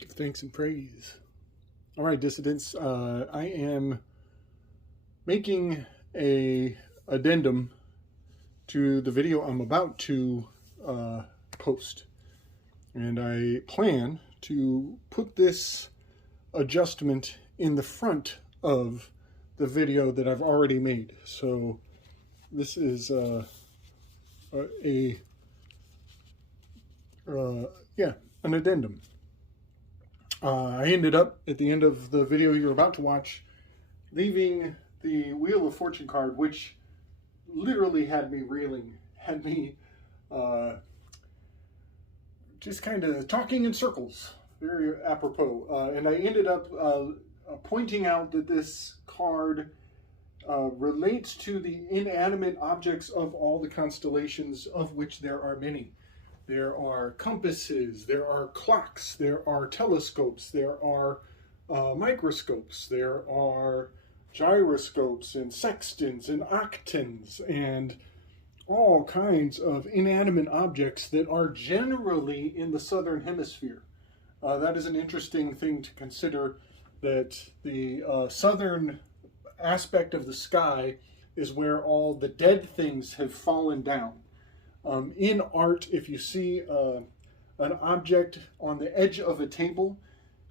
Give thanks and praise. All right, dissidents. I am making a addendum to the video I'm about to post, and I plan to put this adjustment in the front of the video that I've already made. So this is an addendum. I ended up, at the end of the video you're about to watch, leaving the Wheel of Fortune card, which literally had me reeling, had me just kind of talking in circles, very apropos. And I ended up pointing out that this card relates to the inanimate objects of all the constellations, of which there are many. There are compasses, there are clocks, there are telescopes, there are microscopes, there are gyroscopes and sextants and octants and all kinds of inanimate objects that are generally in the southern hemisphere. That is an interesting thing to consider, that the southern aspect of the sky is where all the dead things have fallen down. In art, if you see an object on the edge of a table,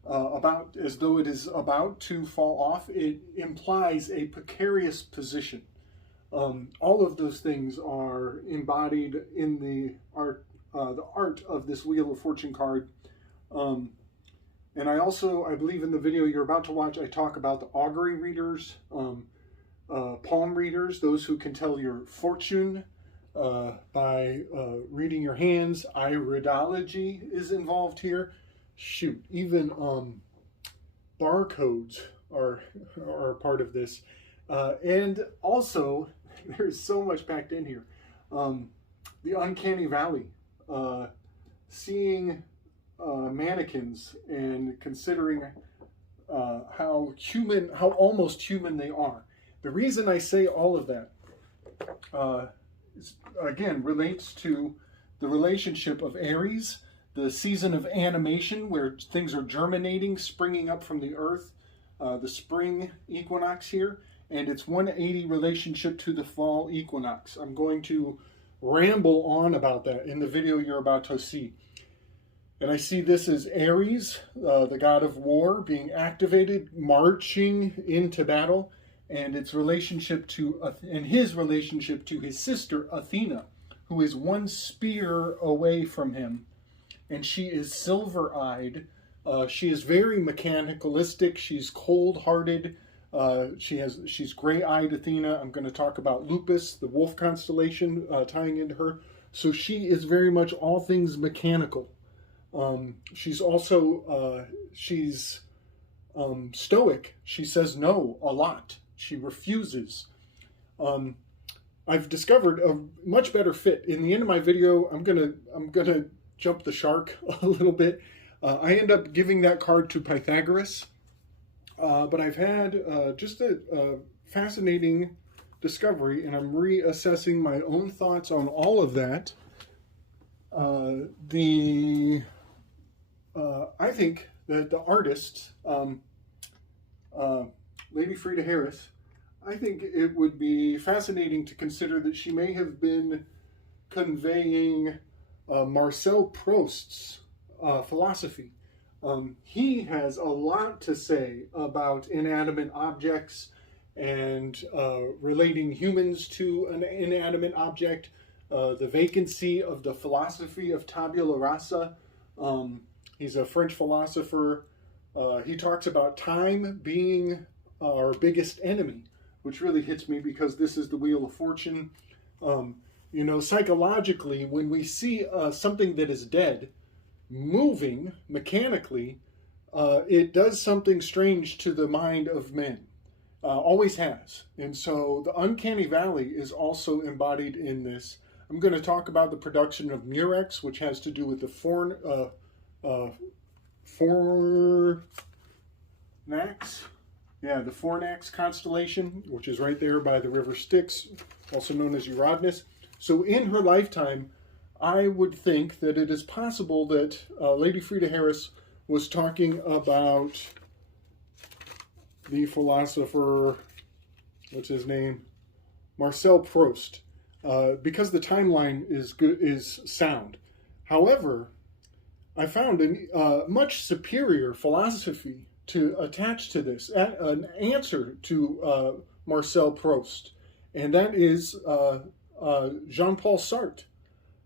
about as though it is about to fall off, it implies a precarious position. All of those things are embodied in the art of this Wheel of Fortune card. And I believe in the video you're about to watch, I talk about the augury readers, palm readers, those who can tell your fortune by reading your hands. Iridology is involved here. Shoot, even barcodes are part of this. And also, there's so much packed in here. The uncanny valley, seeing mannequins and considering how almost human they are. The reason I say all of that again relates to the relationship of Aries, the season of animation where things are germinating, springing up from the earth, the spring equinox here, and its 180 relationship to the fall equinox. I'm going to ramble on about that in the video you're about to see. And I see this as Aries, the god of war, being activated, marching into battle, and its relationship to, and his relationship to his sister Athena, who is one spear away from him, and she is silver-eyed. She is very mechanicalistic. She's cold-hearted. She's gray-eyed Athena. I'm going to talk about Lupus, the wolf constellation, tying into her. So she is very much all things mechanical. She's also stoic. She says no a lot. She refuses. I've discovered a much better fit. In the end of my video, I'm gonna jump the shark a little bit. I end up giving that card to Pythagoras, but I've had just a fascinating discovery, and I'm reassessing my own thoughts on all of that. I think that the artist, Lady Frida Harris, I think it would be fascinating to consider that she may have been conveying Marcel Proust's philosophy. He has a lot to say about inanimate objects and relating humans to an inanimate object, the vacancy of the philosophy of tabula rasa. He's a French philosopher. He talks about time being our biggest enemy, which really hits me because this is the Wheel of Fortune. You know, psychologically, when we see something that is dead moving mechanically, it does something strange to the mind of men. Always has. And so the uncanny valley is also embodied in this. I'm going to talk about the production of Murex, which has to do with the the Fornax constellation, which is right there by the river Styx, also known as Uranus. So in her lifetime, I would think that it is possible that Lady Frida Harris was talking about the philosopher, what's his name? Marcel Proust, because the timeline is sound. However, I found a much superior philosophy to attach to this, an answer to Marcel Proust, and that is Jean-Paul Sartre.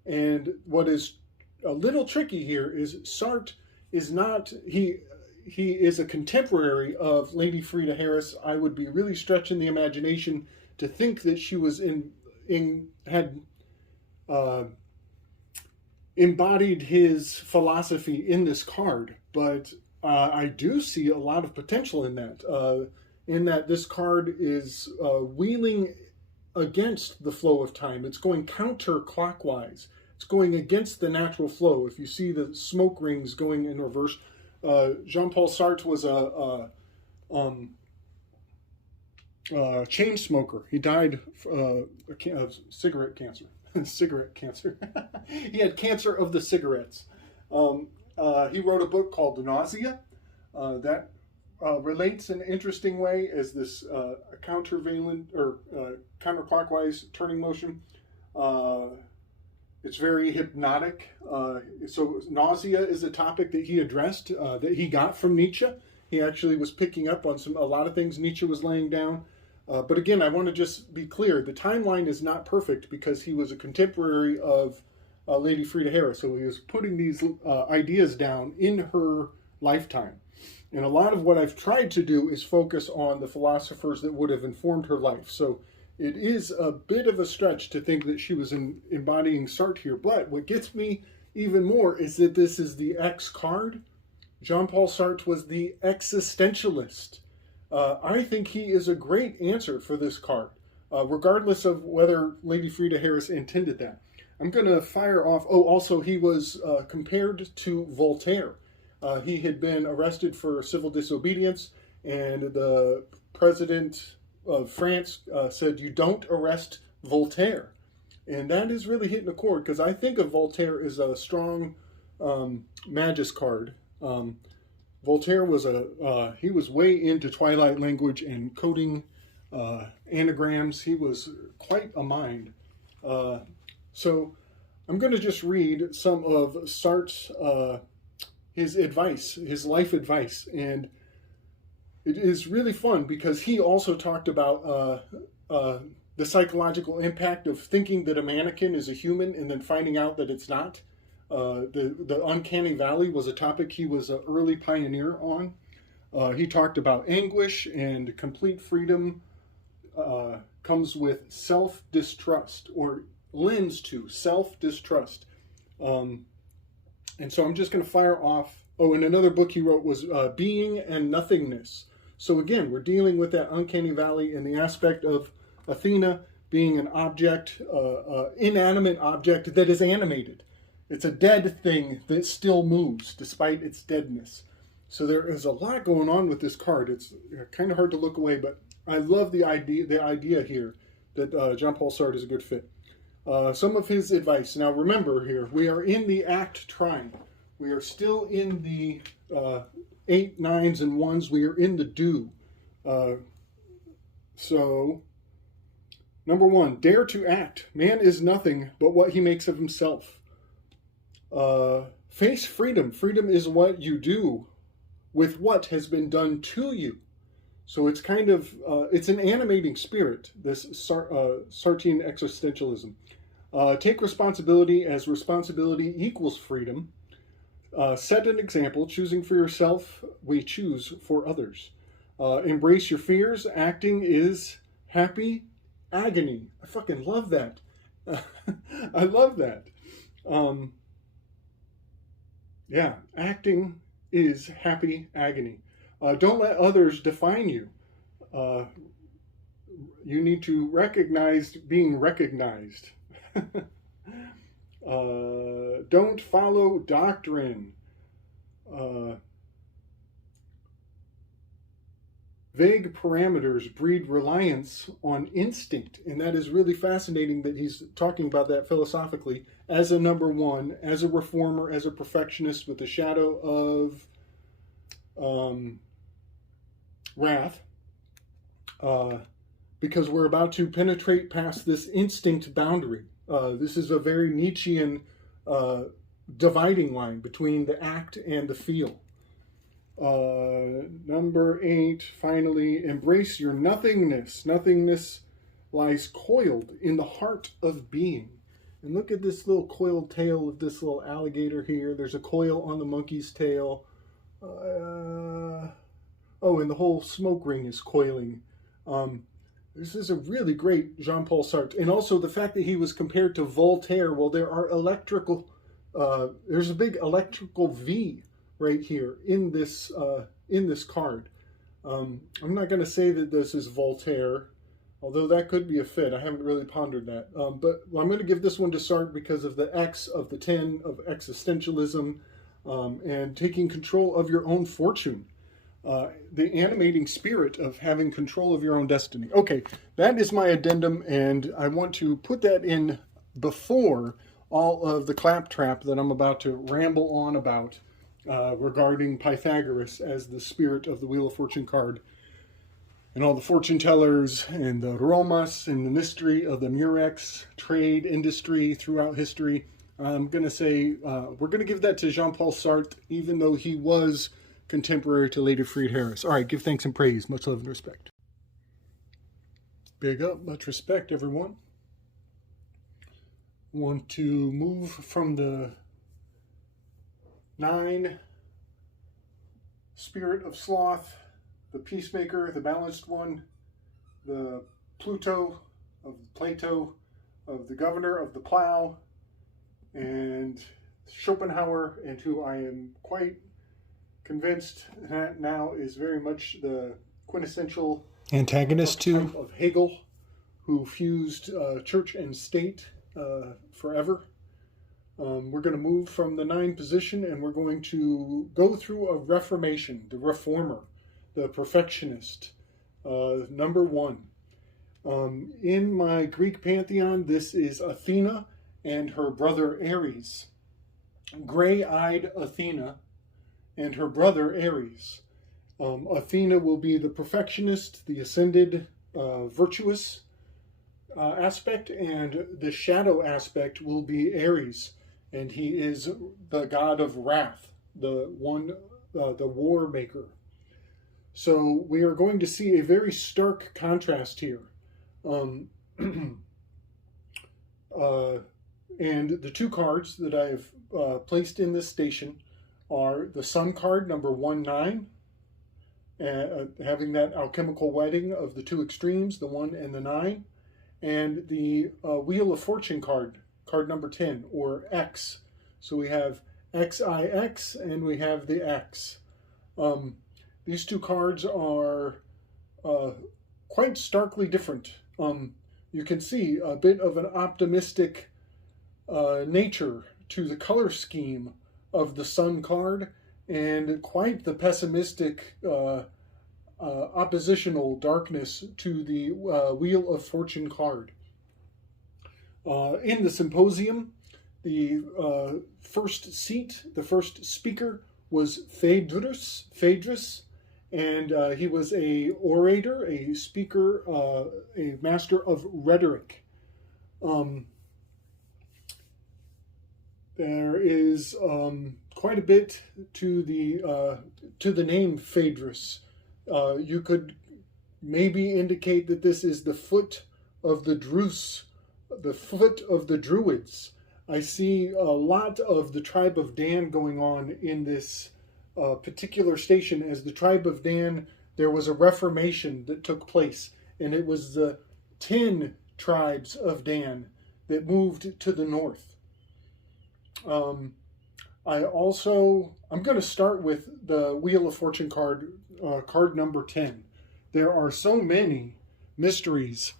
And what is a little tricky here is Sartre is not, he is a contemporary of Lady Frida Harris. I would be really stretching the imagination to think that she was had embodied his philosophy in this card, but I do see a lot of potential in that this card is wheeling against the flow of time. It's going counterclockwise. It's going against the natural flow. If you see the smoke rings going in reverse, Jean-Paul Sartre was a chain smoker. He died of cigarette cancer. Cigarette cancer. He had cancer of the cigarettes. He wrote a book called Nausea that relates in an interesting way as this countervalent or counterclockwise turning motion. It's very hypnotic. So nausea is a topic that he addressed, that he got from Nietzsche. He actually was picking up on a lot of things Nietzsche was laying down. But again, I want to just be clear. The timeline is not perfect because he was a contemporary of Lady Frida Harris. So he was putting these ideas down in her lifetime. And a lot of what I've tried to do is focus on the philosophers that would have informed her life. So it is a bit of a stretch to think that she was embodying Sartre here. But what gets me even more is that this is the X card. Jean-Paul Sartre was the existentialist. I think he is a great answer for this card, regardless of whether Lady Frida Harris intended that. I'm going to fire off. Oh, also, he was compared to Voltaire. He had been arrested for civil disobedience, and the president of France said, "You don't arrest Voltaire." And that is really hitting a chord, because I think of Voltaire as a strong Magus card. Voltaire was he was way into Twilight language and coding anagrams. He was quite a mind. So I'm going to just read some of Sartre's his advice, his life advice, and it is really fun because he also talked about the psychological impact of thinking that a mannequin is a human and then finding out that it's not. The uncanny valley was a topic he was an early pioneer on. He talked about anguish, and complete freedom comes with self-distrust, or lends to self-distrust. And so I'm just going to fire off. Oh, and another book he wrote was Being and Nothingness. So again, we're dealing with that uncanny valley and the aspect of Athena being an object, inanimate object that is animated. It's a dead thing that still moves despite its deadness. So there is a lot going on with this card. It's kind of hard to look away, but I love the idea here that Jean-Paul Sartre is a good fit. Some of his advice. Now remember here, we are in the act trine. We are still in the 8, 9s, and 1s. We are in the do. So, number 1, dare to act. Man is nothing but what he makes of himself. Face freedom. Freedom is what you do with what has been done to you. So it's kind of, it's an animating spirit, this Sartrean existentialism. Take responsibility as responsibility equals freedom. Set an example. Choosing for yourself, we choose for others. Embrace your fears. Acting is happy agony. I fucking love that. I love that. Yeah, acting is happy agony. Don't let others define you. You need to recognize being recognized. Don't follow doctrine. Vague parameters breed reliance on instinct. And that is really fascinating that he's talking about that philosophically as a number 1, as a reformer, as a perfectionist with a shadow of wrath, because we're about to penetrate past this instinct boundary. This is a very Nietzschean dividing line between the act and the feel. Number 8, finally, embrace your nothingness. Nothingness lies coiled in the heart of being. And look at this little coiled tail of this little alligator here. There's a coil on the monkey's tail. Oh, and the whole smoke ring is coiling. This is a really great Jean-Paul Sartre. And also the fact that he was compared to Voltaire. Well, there are there's a big electrical V right here in this card. I'm not going to say that this is Voltaire, although that could be a fit. I haven't really pondered that. But I'm going to give this one to Sartre because of the X of the 10 of existentialism and taking control of your own fortune. The animating spirit of having control of your own destiny. Okay, that is my addendum, and I want to put that in before all of the claptrap that I'm about to ramble on about regarding Pythagoras as the spirit of the Wheel of Fortune card, and all the fortune tellers, and the Romas, and the mystery of the Murex trade industry throughout history. I'm going to say, we're going to give that to Jean-Paul Sartre, even though he was contemporary to Lady Fried Harris. All right, give thanks and praise. Much love and respect. Big up, much respect, everyone. Want to move from the 9, Spirit of Sloth, the Peacemaker, the Balanced One, the Pluto of Plato, of the Governor of the Plow, and Schopenhauer, and who I am quite convinced that now is very much the quintessential antagonist to of Hegel, who fused church and state forever. We're going to move from the 9 position, and we're going to go through a reformation, the reformer, the perfectionist, number 1. In my Greek pantheon, this is Athena and her brother Ares. Gray-eyed Athena and her brother Ares. Athena will be the perfectionist, the ascended, virtuous aspect, and the shadow aspect will be Ares, and he is the god of wrath, the war maker. So we are going to see a very stark contrast here. And the 2 cards that I have placed in this station are the Sun card, number 1-9, having that alchemical wedding of the 2 extremes, the 1 and the 9, and the Wheel of Fortune card, card number 10, or X. So we have XIX and we have the X. These 2 cards are quite starkly different. You can see a bit of an optimistic nature to the color scheme of the Sun card, and quite the pessimistic oppositional darkness to the Wheel of Fortune card. In the symposium, the first seat, the first speaker was Phaedrus, and he was a orator, a speaker, a master of rhetoric. There is quite a bit to the name Phaedrus. You could maybe indicate that this is the foot of the Druze, the foot of the Druids. I see a lot of the tribe of Dan going on in this particular station. As the tribe of Dan, there was a reformation that took place, and it was the 10 tribes of Dan that moved to the north. I'm going to start with the Wheel of Fortune card, card number 10. There are so many mysteries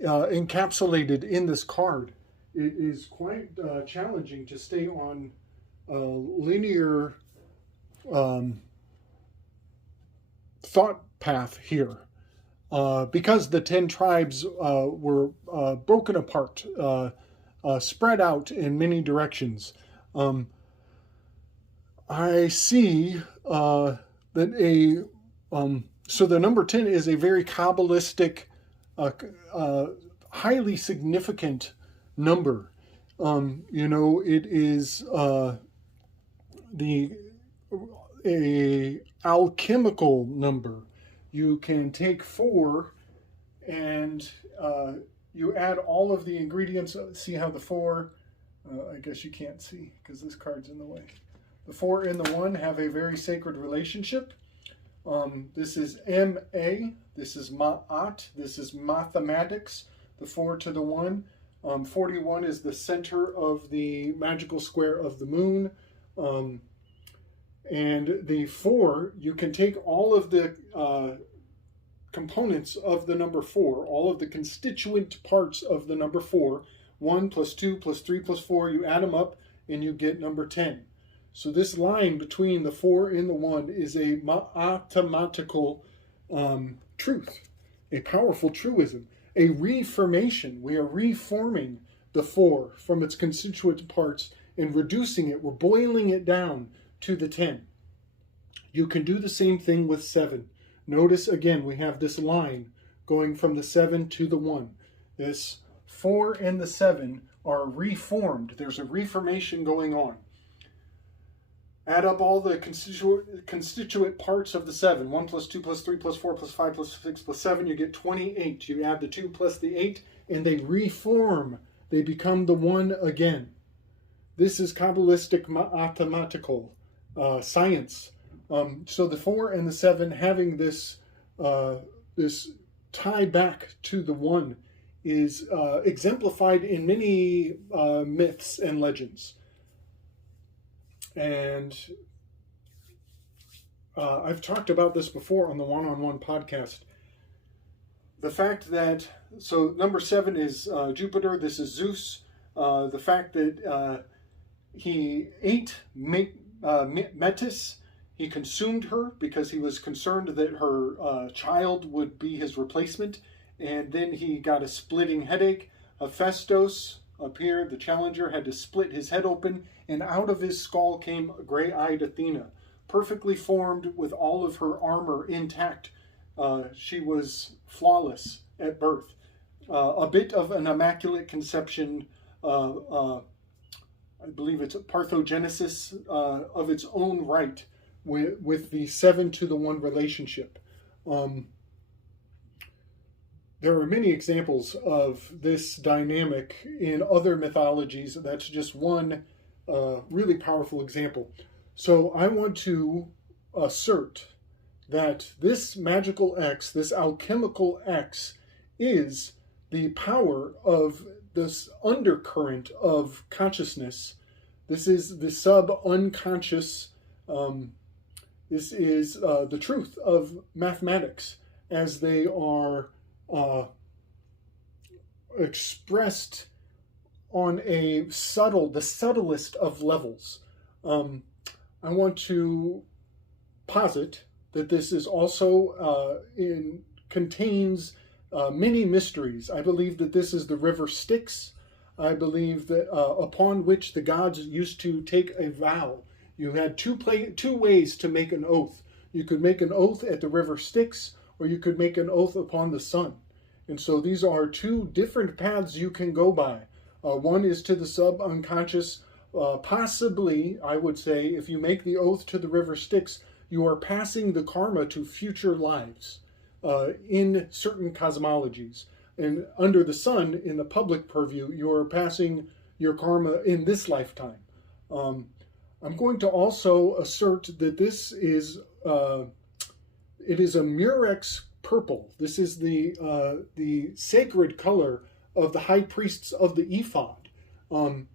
encapsulated in this card. It is quite challenging to stay on a linear thought path here, because the 10 tribes were broken apart, spread out in many directions. I see so the number 10 is a very Kabbalistic, highly significant number. It is a alchemical number. You can take 4 and you add all of the ingredients. See how the 4, I guess you can't see because this card's in the way. The 4 and the 1 have a very sacred relationship. This is M-A, this is Ma'at, this is mathematics, the 4 to the 1. 41 is the center of the magical square of the moon. And the 4, you can take all of the components of the number 4, all of the constituent parts of the number 4, 1 plus 2 plus 3 plus 4, you add them up and you get number 10. So this line between the 4 and the 1 is a mathematical truth, a powerful truism, a reformation. We are reforming the 4 from its constituent parts and reducing it. We're boiling it down to the 10. You can do the same thing with 7. Notice again, we have this line going from the 7 to the 1. This 4 and the 7 are reformed. There's a reformation going on. Add up all the constituent parts of the 7. 1 plus 2 plus 3 plus 4 plus 5 plus 6 plus 7. You get 28. You add the 2 plus the 8, and they reform. They become the 1 again. This is Kabbalistic mathematical science. So the 4 and the 7 having this tie back to the 1 is exemplified in many myths and legends. And I've talked about this before on the One-on-One podcast. The fact that, so number 7 is Jupiter, this is Zeus. The fact that he ate Metis, he consumed her because he was concerned that her child would be his replacement. And then he got a splitting headache. Hephaestus appeared, the challenger, had to split his head open, and out of his skull came gray-eyed Athena, perfectly formed with all of her armor intact. She was flawless at birth. A bit of an immaculate conception, I believe it's parthenogenesis of its own right with the 7 to the 1 relationship. There are many examples of this dynamic in other mythologies. That's just one really powerful example. So I want to assert that this magical X, this alchemical X, is the power of this undercurrent of consciousness. This is the sub-unconscious. This is the truth of mathematics as they are expressed on the subtlest of levels. I want to posit that this is also contains many mysteries. I believe that this is the river Styx. I believe that upon which the gods used to take a vow. You had two ways to make an oath. You could make an oath at the river Styx, or you could make an oath upon the sun. And so these are two different paths you can go by. One is to the sub-unconscious. Possibly, I would say, if you make the oath to the river Styx, you are passing the karma to future lives in certain cosmologies. And under the sun, in the public purview, you are passing your karma in this lifetime. I'm going to also assert that this is it is a murex purple. This is the sacred color of the high priests of the ephod. And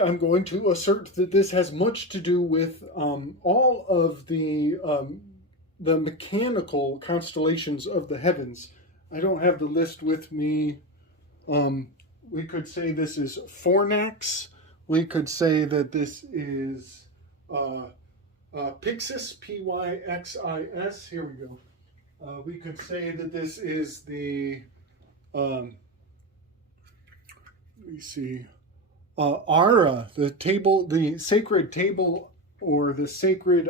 I'm going to assert that this has much to do with all of the mechanical constellations of the heavens. I don't have the list with me. We could say this is Fornax. We could say that this is Pyxis, P-Y-X-I-S. Here we go. We could say that this is the, let me see, Ara, the sacred table, or the sacred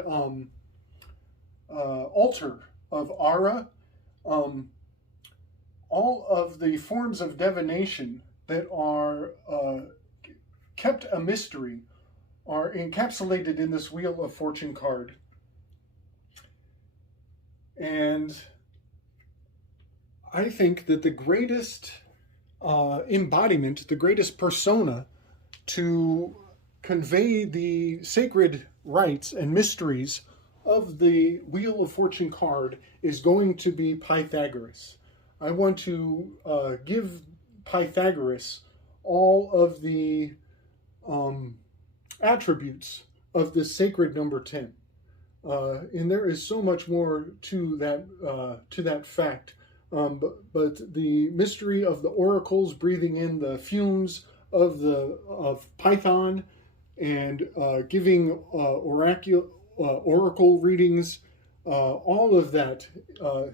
altar of Ara. All of the forms of divination that are kept a mystery are encapsulated in this Wheel of Fortune card. And I think that the greatest embodiment, the greatest persona to convey the sacred rites and mysteries of the Wheel of Fortune card is going to be Pythagoras. I want to give Pythagoras all of the attributes of this sacred number 10. And there is so much more to that fact. But the mystery of the oracles breathing in the fumes of Python and giving oracle readings, all of that,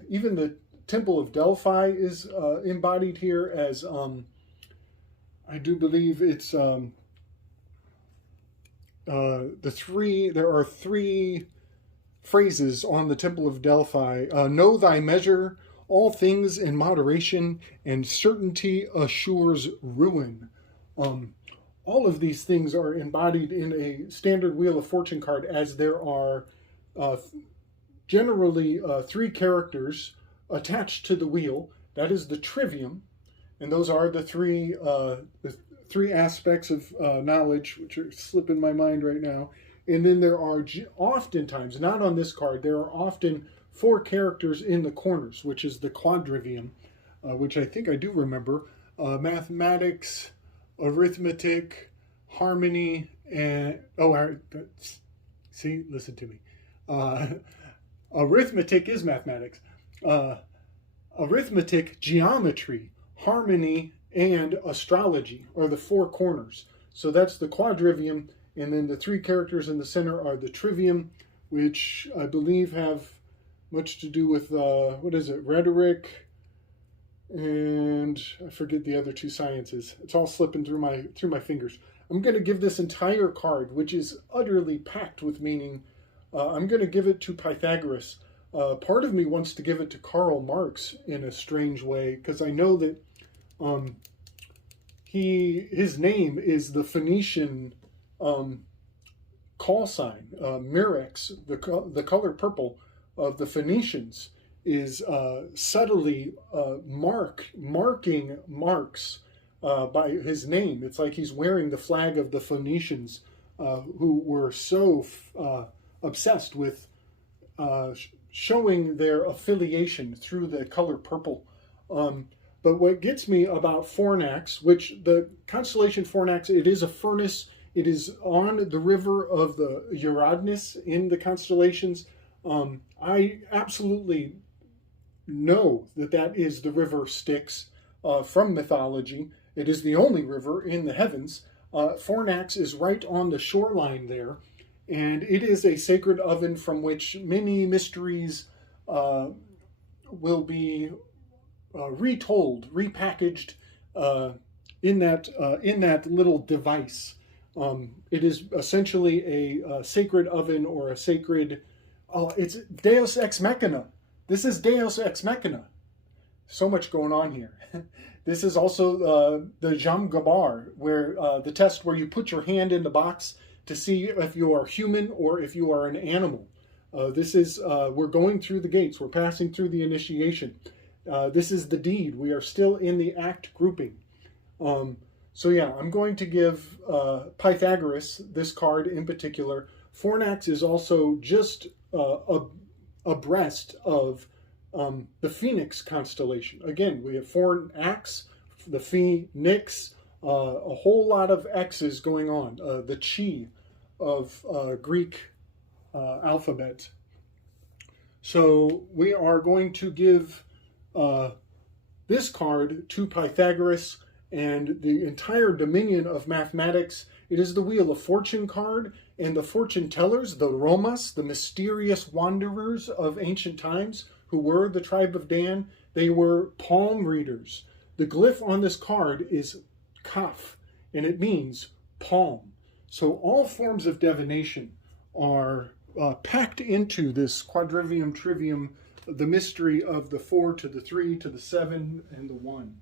even the Temple of Delphi is embodied here as, I do believe it's there are three phrases on the Temple of Delphi. Know thy measure, all things in moderation, and certainty assures ruin. All of these things are embodied in a standard Wheel of Fortune card, as there are generally three characters attached to the wheel. That is the trivium, and those are the three aspects of knowledge, which are slipping my mind right now. And then there are oftentimes, not on this card, there are often four characters in the corners, which is the quadrivium, which I think I do remember. Mathematics, arithmetic, harmony, and see, listen to me. Arithmetic is mathematics. Arithmetic, geometry, harmony, and astrology are the four corners. So that's the quadrivium, and then the three characters in the center are the trivium, which I believe have much to do with, rhetoric, and I forget the other two sciences. It's all slipping through my fingers. I'm going to give this entire card, which is utterly packed with meaning, I'm going to give it to Pythagoras. Part of me wants to give it to Karl Marx in a strange way, because I know that his name is the Phoenician call sign. Murex, the color purple of the Phoenicians, is subtly marking Marx by his name. It's like he's wearing the flag of the Phoenicians, who were so obsessed with showing their affiliation through the color purple. But what gets me about Fornax, which the constellation Fornax, it is a furnace. It is on the river of the Uranus in the constellations. I absolutely know that is the river Styx from mythology. It is the only river in the heavens. Fornax is right on the shoreline there, and it is a sacred oven from which many mysteries will be retold, repackaged in that little device. It is essentially a sacred oven, or a sacred. It's Deus X Mechena. This is Deus Ex Mechena. So much going on here. This is also the Jam Gabar, where the test where you put your hand in the box to see if you are human or if you are an animal. This is, we're going through the gates. We're passing through the initiation. This is the deed. We are still in the act grouping. So yeah, I'm going to give Pythagoras this card in particular. Fornax is also just abreast of the Phoenix constellation. Again, we have Fornax, the Phoenix, a whole lot of X's going on. The chi of Greek alphabet. So we are going to give this card to Pythagoras and the entire dominion of mathematics. It is the Wheel of Fortune card, and the fortune tellers, the Romas, the mysterious wanderers of ancient times, who were the tribe of Dan, they were palm readers. The glyph on this card is Kaf, and it means palm. So all forms of divination are packed into this quadrivium trivium the mystery of the 4 to the 3 to the 7 and the 1.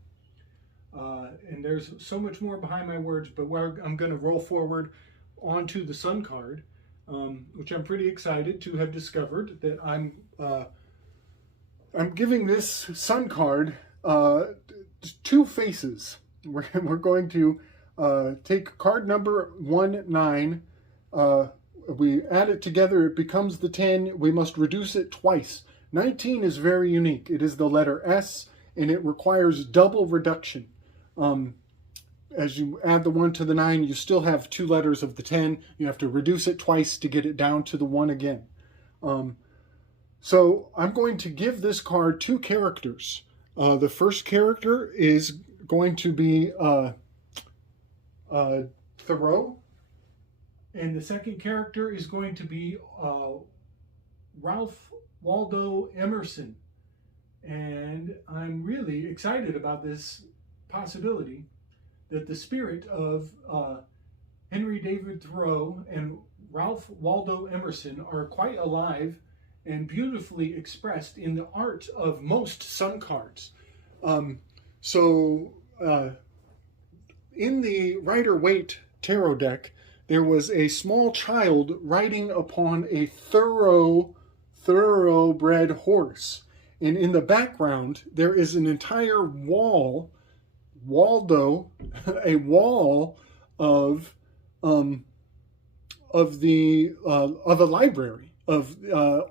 And there's so much more behind my words, but I'm going to roll forward onto the Sun card, which I'm pretty excited to have discovered that I'm giving this Sun card 2 faces. We're going to take card number 19. We add it together, it becomes the 10. We must reduce it twice. 19 is very unique. It is the letter S, and it requires double reduction. As you add the 1 to the 9, you still have 2 letters of the 10. You have to reduce it twice to get it down to the 1 again. So I'm going to give this card 2 characters. The first character is going to be Thoreau, and the second character is going to be Ralph Waldo Emerson. And I'm really excited about this possibility that the spirit of Henry David Thoreau and Ralph Waldo Emerson are quite alive and beautifully expressed in the art of most Sun cards. In the Rider-Waite tarot deck, there was a small child riding upon a thoroughbred horse. And in the background, there is an entire wall, a wall of a library of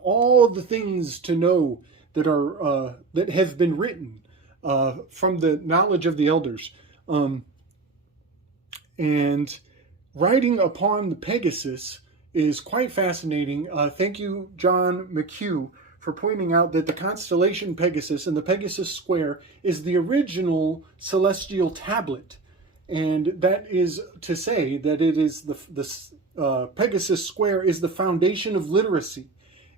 all the things to know that are that have been written from the knowledge of the elders. And riding upon the Pegasus is quite fascinating. Thank you, John McHugh, for pointing out that the constellation Pegasus and the Pegasus Square is the original celestial tablet. And that is to say that it is the Pegasus Square is the foundation of literacy.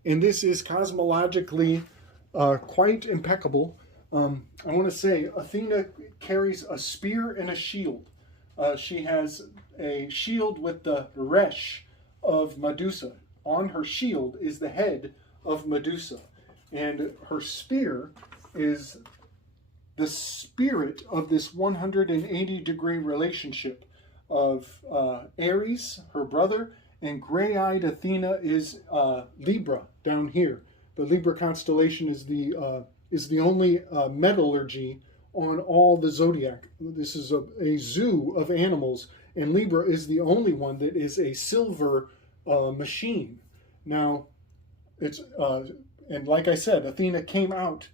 And this is cosmologically quite impeccable. I want to say Athena carries a spear and a shield. She has a shield with the resh of Medusa. On her shield is the head of Medusa. And her spear is the spirit of this 180-degree relationship of Ares, her brother, and gray-eyed Athena is Libra down here. The Libra constellation is the only metallurgy on all the zodiac. This is a zoo of animals, and Libra is the only one that is a silver machine. Now, it's and like I said, Athena came out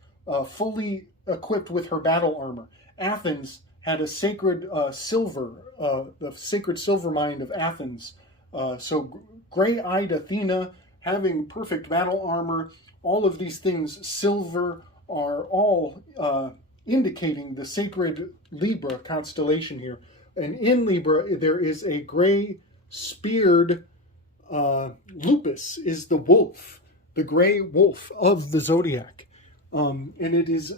fully equipped with her battle armor. Athens had a sacred silver, the sacred silver mine of Athens. So gray-eyed Athena having perfect battle armor, all of these things, silver, are all indicating the sacred Libra constellation here. And in Libra, there is a gray-speared lupus, is the wolf, the gray wolf of the zodiac. And it is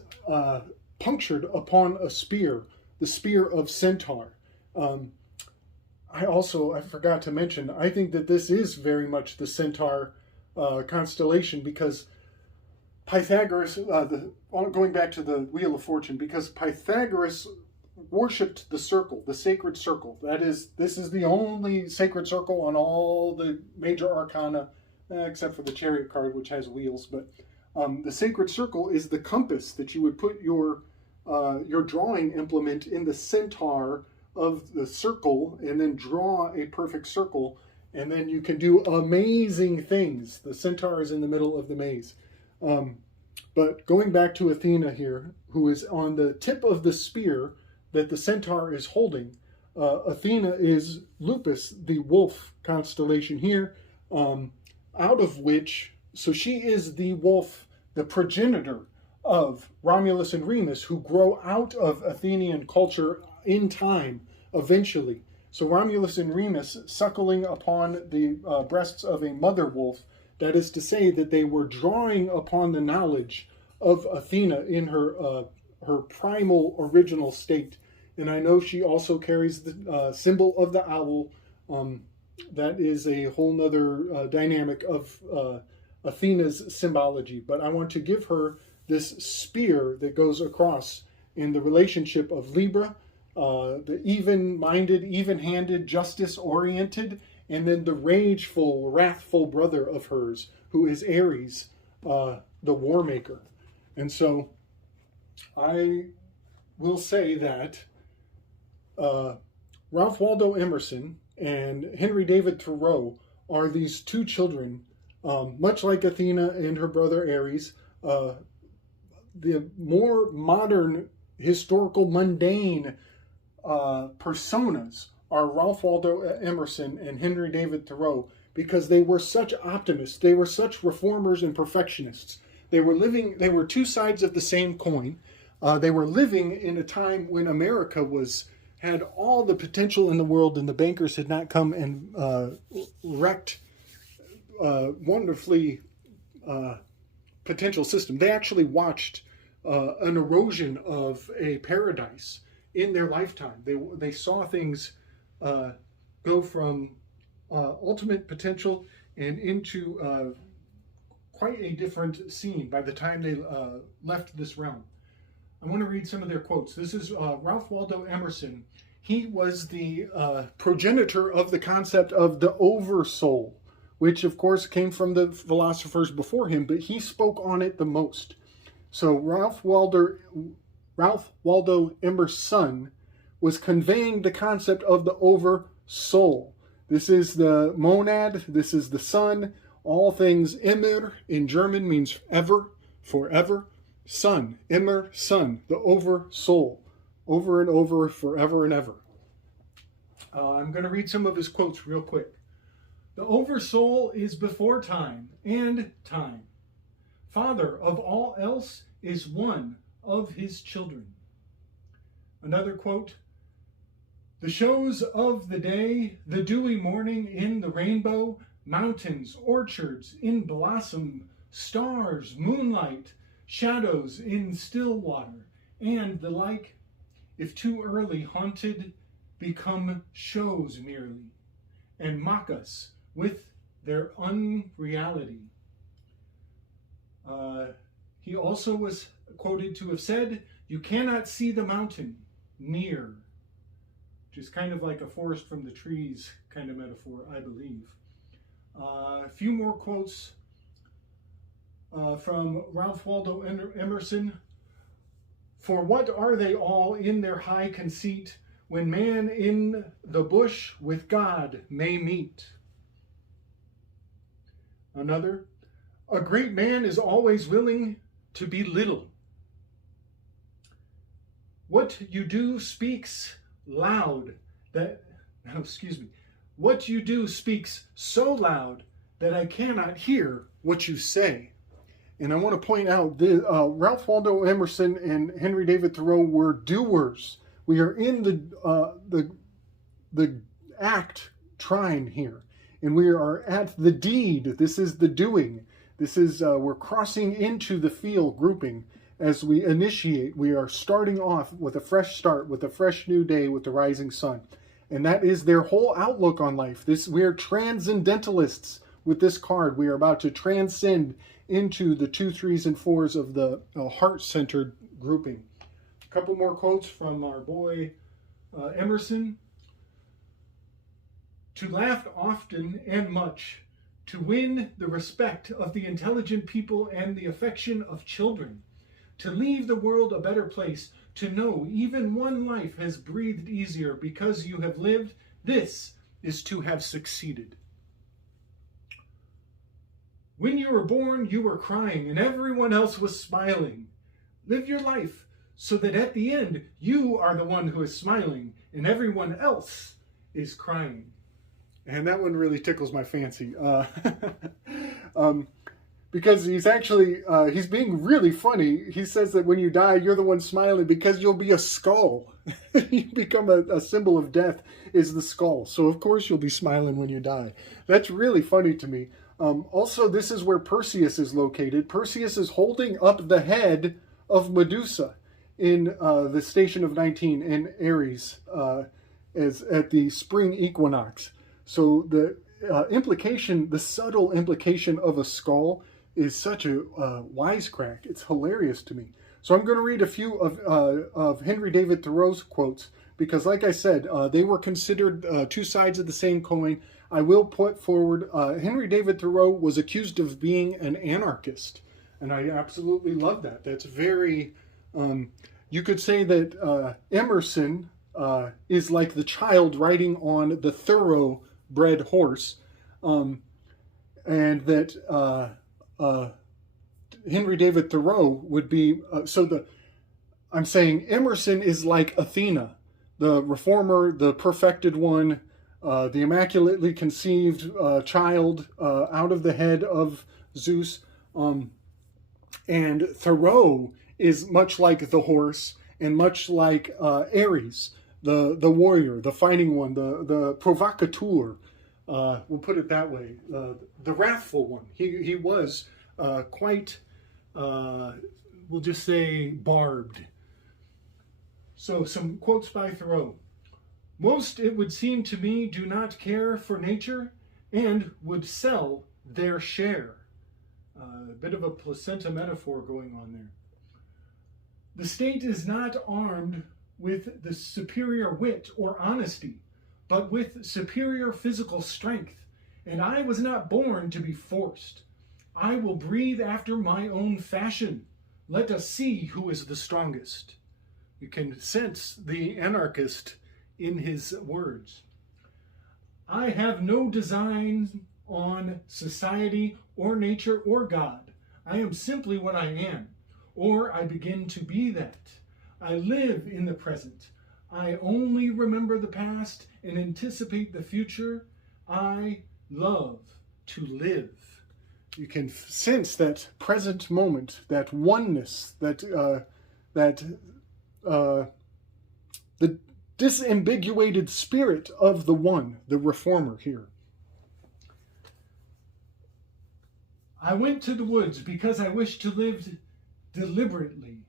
punctured upon a spear, the spear of Centaur. I forgot to mention, I think that this is very much the Centaur constellation, because Pythagoras, going back to the Wheel of Fortune, because Pythagoras worshipped the circle, the sacred circle. This is the only sacred circle on all the major arcana, except for the Chariot card, which has wheels. But the sacred circle is the compass that you would put your drawing implement in the centaur of the circle, and then draw a perfect circle, and then you can do amazing things. The centaur is in the middle of the maze. But going back to Athena here, who is on the tip of the spear that the centaur is holding, Athena is Lupus, the wolf constellation here, out of which, so she is the wolf, the progenitor of Romulus and Remus, who grow out of Athenian culture in time, eventually. So Romulus and Remus suckling upon the breasts of a mother wolf, that is to say that they were drawing upon the knowledge of Athena in her primal original state. And I know she also carries the symbol of the owl, that is a whole nother dynamic of Athena's symbology. But I want to give her this spear that goes across in the relationship of Libra, the even-minded, even-handed, justice-oriented, and then the rageful, wrathful brother of hers, who is Aries, the war maker. And so I will say that Ralph Waldo Emerson and Henry David Thoreau are these two children, much like Athena and her brother Aries. The more modern, historical, mundane personas are Ralph Waldo Emerson and Henry David Thoreau, because they were such optimists. They were such reformers and perfectionists. They were two sides of the same coin. They were living in a time when America had all the potential in the world, and the bankers had not come and wrecked wonderfully potential system. They actually watched an erosion of a paradise in their lifetime. They saw things go from ultimate potential and into quite a different scene by the time they left this realm. I want to read some of their quotes. This is Ralph Waldo Emerson. He was the progenitor of the concept of the oversoul, which of course came from the philosophers before him, but he spoke on it the most. So Ralph Waldo Emerson was conveying the concept of the oversoul. This is the monad, this is the sun. All things immer in German means ever, forever. Sun, immer, sun, the oversoul. Over and over, forever and ever. I'm going to read some of his quotes real quick. The oversoul is before time and time. Father of all else is one of his children. Another quote. The shows of the day, the dewy morning in the rainbow, mountains, orchards in blossom, stars, moonlight, shadows in still water, and the like, if too early haunted, become shows merely, and mock us with their unreality. He also was quoted to have said, you cannot see the mountain near, which is kind of like a forest from the trees kind of metaphor, I believe. A few more quotes from Ralph Waldo Emerson. For what are they all in their high conceit, when man in the bush with God may meet? Another, a great man is always willing to be little. What you do speaks loud what you do speaks so loud that I cannot hear what you say. And I want to point out that Ralph Waldo Emerson and Henry David Thoreau were doers. We are in the act trine here, and we are at the deed. This is the doing. This is we're crossing into the feel grouping as we initiate. We are starting off with a fresh start, with a fresh new day, with the rising sun, and that is their whole outlook on life. We are transcendentalists with this card. We are about to transcend into the 2, 3s, and 4s of the heart-centered grouping. A couple more quotes from our boy Emerson. To laugh often and much, to win the respect of the intelligent people and the affection of children, to leave the world a better place, to know even one life has breathed easier because you have lived, this is to have succeeded. When you were born, you were crying, and everyone else was smiling. Live your life so that at the end, you are the one who is smiling, and everyone else is crying. And that one really tickles my fancy. Because he's actually, he's being really funny. He says that when you die, you're the one smiling because you'll be a skull. You become a symbol of death is the skull. So of course you'll be smiling when you die. That's really funny to me. Also, this is where Perseus is located. Perseus is holding up the head of Medusa in the station of 19 in Aries as at the spring equinox. So the implication, the subtle implication of a skull is such a wisecrack. It's hilarious to me. So I'm going to read a few of Henry David Thoreau's quotes because, like I said, they were considered two sides of the same coin. I will put forward, Henry David Thoreau was accused of being an anarchist, and I absolutely love that. That's very, you could say that Emerson is like the child riding on the thoroughbred horse, and that Henry David Thoreau would be, I'm saying Emerson is like Athena, the reformer, the perfected one, the immaculately conceived child out of the head of Zeus. And Thoreau is much like the horse and much like Ares, the warrior, the fighting one, the provocateur. We'll put it that way, the wrathful one. He was quite, we'll just say, barbed. So some quotes by Thoreau. Most, it would seem to me, do not care for nature and would sell their share. A bit of a placenta metaphor going on there. The state is not armed with the superior wit or honesty, but with superior physical strength, and I was not born to be forced. I will breathe after my own fashion. Let us see who is the strongest. You can sense the anarchist in his words. I have no design on society or nature or God. I am simply what I am, or I begin to be that. I live in the present. I only remember the past and anticipate the future. I love to live. You can sense that present moment, that oneness, the disambiguated spirit of the one, the reformer here. I went to the woods because I wished to live deliberately,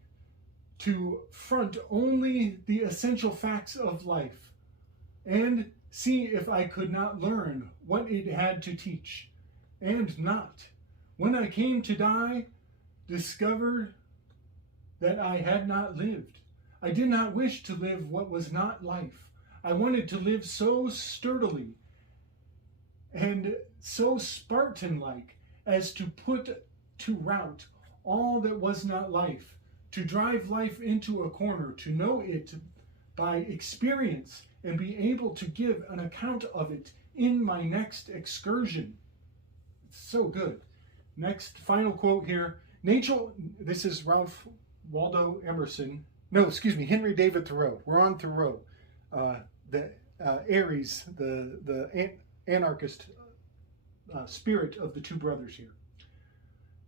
to front only the essential facts of life, and see if I could not learn what it had to teach, and not, when I came to die, discovered that I had not lived. I did not wish to live what was not life. I wanted to live so sturdily and so Spartan-like as to put to rout all that was not life, to drive life into a corner, to know it by experience and be able to give an account of it in my next excursion. It's so good. Next, final quote here. Nature, this is Ralph Waldo Emerson. No, excuse me, Henry David Thoreau. We're on Thoreau. The Ares, the anarchist spirit of the two brothers here.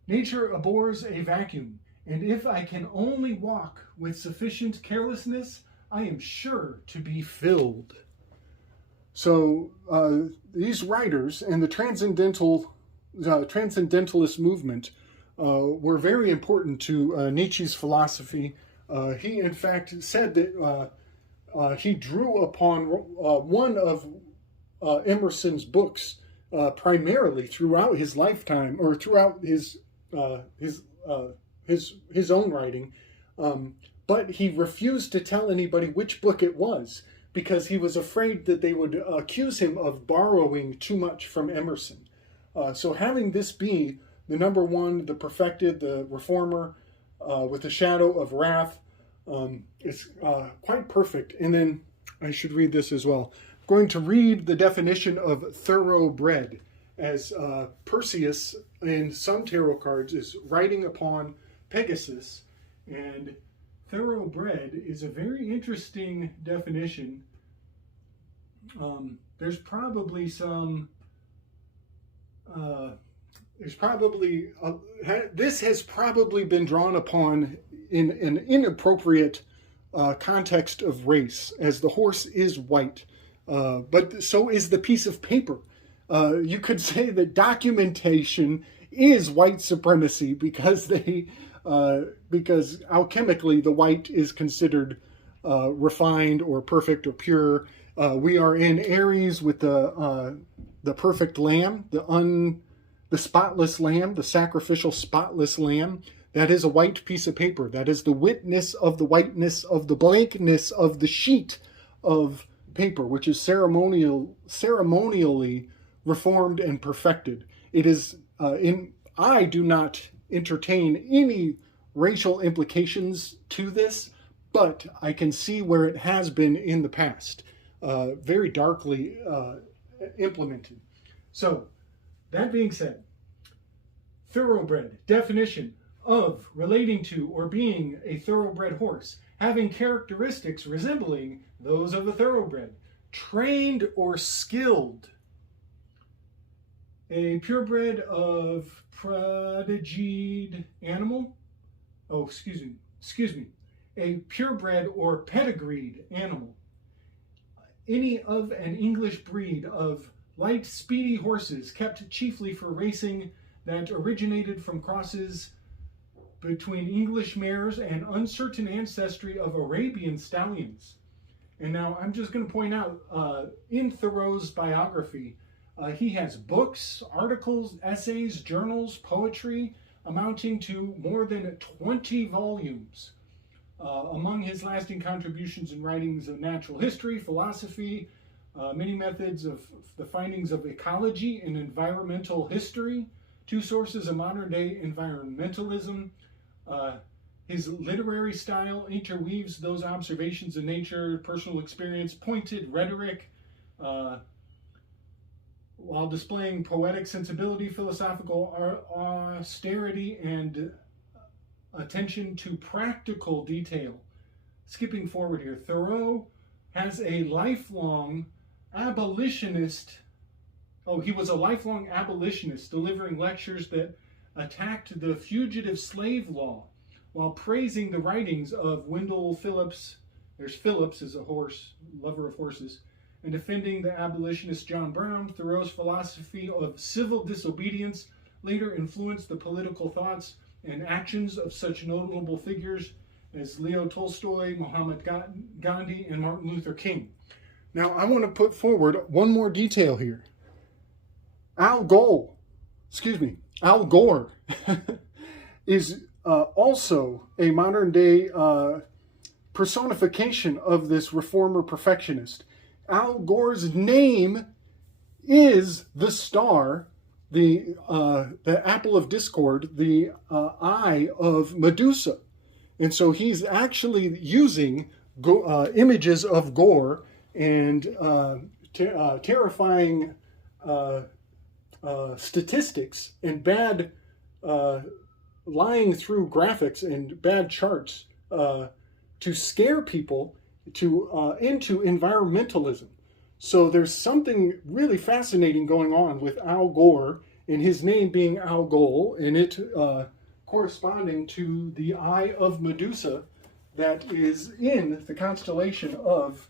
Nature abhors a vacuum, and if I can only walk with sufficient carelessness, I am sure to be filled. So these writers and the transcendentalist movement were very important to Nietzsche's philosophy. He, in fact, said that he drew upon one of Emerson's books primarily throughout his lifetime, or throughout his own writing, but he refused to tell anybody which book it was because he was afraid that they would accuse him of borrowing too much from Emerson. So having this be the number one, the perfected, the reformer, with the shadow of wrath, is quite perfect. And then I should read this as well. I'm going to read the definition of thoroughbred, as Perseus in some tarot cards is riding upon Pegasus, and thoroughbred is a very interesting definition. There's probably some this has probably been drawn upon in an inappropriate context of race, as the horse is white, but so is the piece of paper. You could say that documentation is white supremacy because alchemically the white is considered refined or perfect or pure, We are in Aries with the perfect lamb, the spotless lamb, the sacrificial spotless lamb. That is a white piece of paper. That is the witness of the whiteness of the blankness of the sheet of paper, which is ceremonially reformed and perfected. It is I do not entertain any racial implications to this, but I can see where it has been in the past, very darkly implemented. So, that being said, thoroughbred, definition of relating to or being a thoroughbred horse, having characteristics resembling those of a thoroughbred, trained or skilled, a purebred of protegied animal, a purebred or pedigreed animal, any of an English breed of light, speedy horses kept chiefly for racing that originated from crosses between English mares and uncertain ancestry of Arabian stallions. And now I'm just going to point out, in Thoreau's biography, he has books, articles, essays, journals, poetry, amounting to more than 20 volumes. Among his lasting contributions and writings of natural history, philosophy, many methods of the findings of ecology and environmental history, two sources of modern-day environmentalism. His literary style interweaves those observations of nature, personal experience, pointed rhetoric, while displaying poetic sensibility, philosophical austerity, and attention to practical detail. Skipping forward here, Thoreau has a lifelong abolitionist. He was a lifelong abolitionist, delivering lectures that attacked the fugitive slave law while praising the writings of Wendell Phillips. There's Phillips as a horse, lover of horses, and defending the abolitionist John Brown. Thoreau's philosophy of civil disobedience later influenced the political thoughts and actions of such notable figures as Leo Tolstoy, Muhammad Gandhi, and Martin Luther King. Now, I want to put forward one more detail here. Al Gore is also a modern-day personification of this reformer perfectionist. Al Gore's name is the star, the apple of discord, the eye of Medusa. And so he's actually using images of Gore and terrifying statistics and bad lying through graphics and bad charts to scare people into environmentalism. So there's something really fascinating going on with Al Gore and his name being Al Gore, and it corresponding to the eye of Medusa that is in the constellation of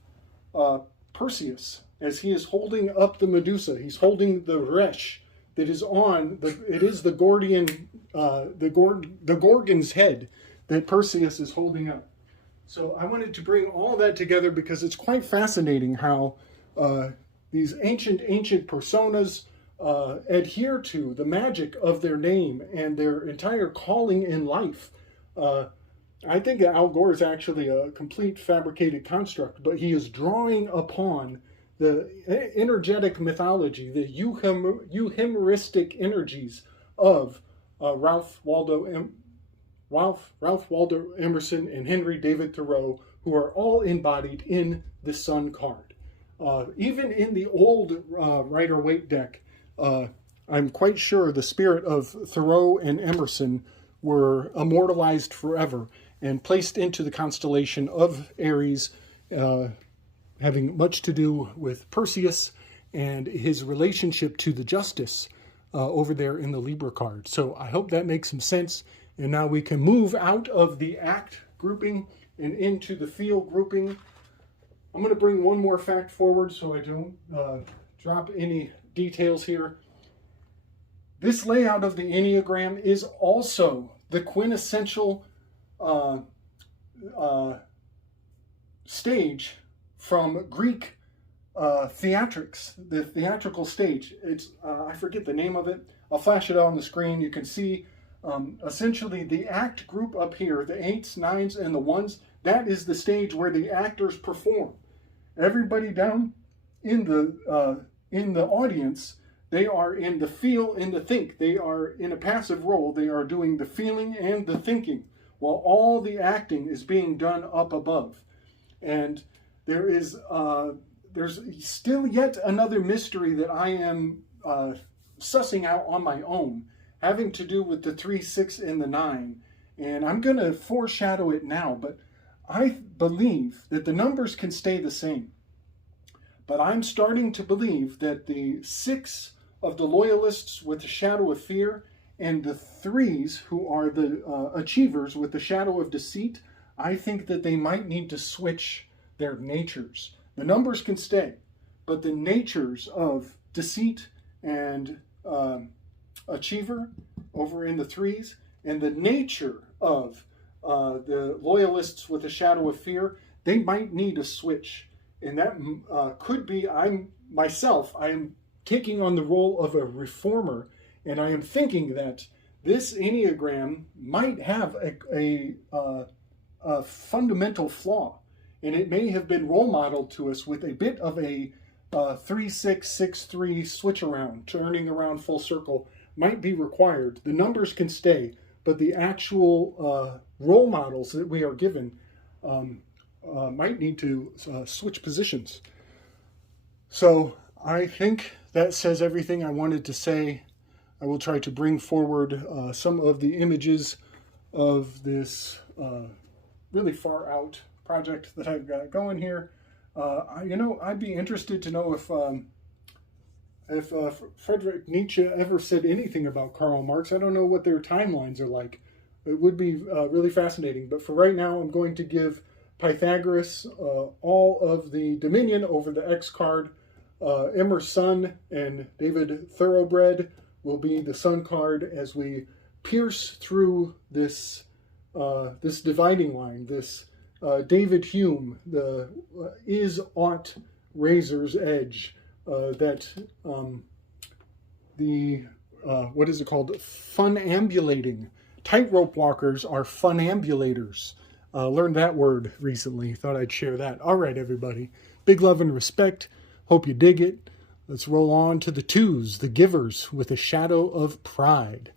Perseus, as he is holding up the Medusa. He's holding the Resh that is on it is the Gordian the Gorgon's head that Perseus is holding up. So I wanted to bring all that together because it's quite fascinating how these ancient personas adhere to the magic of their name and their entire calling in life. I think that Al Gore is actually a complete fabricated construct, but he is drawing upon the energetic mythology, the euhemeristic energies of Ralph Waldo Emerson and Henry David Thoreau, who are all embodied in the Sun card. Even in the old Rider-Waite deck, I'm quite sure the spirit of Thoreau and Emerson were immortalized forever and placed into the constellation of Aries, having much to do with Perseus and his relationship to the justice over there in the Libra card. So I hope that makes some sense. And now we can move out of the act grouping and into the feel grouping. I'm going to bring one more fact forward so I don't drop any details here. This layout of the Enneagram is also the quintessential stage from Greek theatrics, the theatrical stage. It's I forget the name of it. I'll flash it on the screen. You can see essentially the act group up here, the 8s, 9s, and the 1s. That is the stage where the actors perform. Everybody down in the audience, they are in the feel and the think. They are in a passive role. They are doing the feeling and the thinking, while all the acting is being done up above. And there is there's still yet another mystery that I am sussing out on my own, having to do with the 3, 6, and the 9. And I'm going to foreshadow it now, but I believe that the numbers can stay the same. But I'm starting to believe that the 6 of the loyalists with the shadow of fear and the 3s who are the achievers with the shadow of deceit, I think that they might need to switch their natures. The numbers can stay, but the natures of deceit and achiever over in the 3s, and the nature of the loyalists with the shadow of fear, they might need a switch. And that could be, I am taking on the role of a reformer, and I am thinking that this Enneagram might have a fundamental flaw, and it may have been role modeled to us with a bit of a 3-6, 6-3 switch around, turning around full circle might be required. The numbers can stay, but the actual role models that we are given might need to switch positions. So I think that says everything I wanted to say. I will try to bring forward some of the images of this really far out project that I've got going here. I'd be interested to know if Friedrich Nietzsche ever said anything about Karl Marx. I don't know what their timelines are like. It would be really fascinating. But for right now, I'm going to give Pythagoras all of the dominion over the X card. Emmer's son and David Thoroughbred will be the Sun card as we pierce through this this dividing line, this David Hume, the is ought razor's edge, that the what is it called? Funambulating. Tightrope walkers are funambulators. Learned that word recently. Thought I'd share that. All right, everybody. Big love and respect. Hope you dig it. Let's roll on to the 2s, the givers with a shadow of pride.